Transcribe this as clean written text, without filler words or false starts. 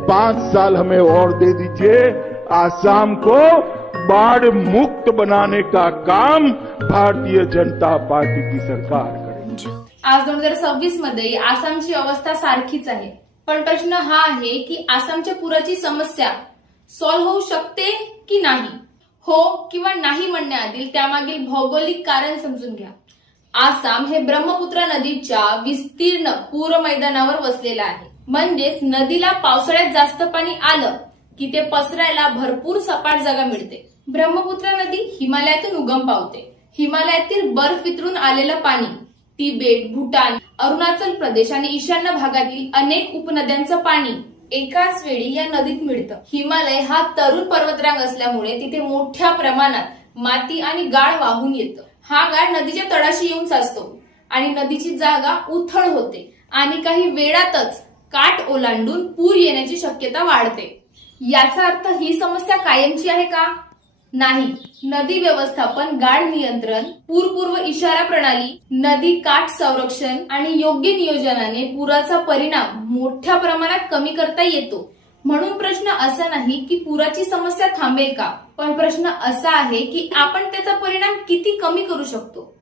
5 साल हमें और दे दीजिए, आसाम को बाढ़ मुक्त बनाने का काम भारतीय जनता पार्टी की सरकार करेगी। आज 2026 मध्ये आसामची अवस्था सारखीच आहे, पण प्रश्न हा आहे की आसामच्या पुराची समस्या सॉल्व्ह होऊ शकते की नाही. हो किंवा नाही म्हणण्याआधी त्यामागील भौगोलिक कारण समजून घ्या. आसाम हे ब्रह्मपुत्रा नदीच्या विस्तीर्ण पूर मैदानावर वसलेलं आहे. म्हणजेच नदीला पावसाळ्यात जास्त पाणी आलं की ते पसरायला भरपूर सपाट जागा मिळते. ब्रह्मपुत्रा नदी हिमालयातून उगम पावते. हिमालयातील बर्फ वितरून आलेलं पाणी तिबेट, भूटान, अरुणाचल प्रदेश आणि ईशान्य भागातील अनेक उपनद्यांचं पाणी एकाच वेळी या नदीत मिळतं. हिमालय हा तरुण पर्वतरांग असल्यामुळे तिथे मोठ्या प्रमाणात माती आणि गाळ वाहून येतं. हा गाळ नदीच्या तळाशी येऊन साचतो आणि नदीची जागा उथळ होते आणि काही वेळातच काठ ओलांडून पूर येण्याची शक्यता वाढते. याचा अर्थ ही समस्या कायमची आहे का? नाही. नदी व्यवस्थापन, गाळ नियंत्रण, पूरपूर्व इशारा प्रणाली, नदी काठ संरक्षण आणि योग्य नियोजनाने पुराचा परिणाम मोठ्या प्रमाणात कमी करता येतो. म्हणून प्रश्न असा नाही की पुराची समस्या थांबेल का, पण प्रश्न असा आहे की आपण त्याचा परिणाम किती कमी करू शकतो.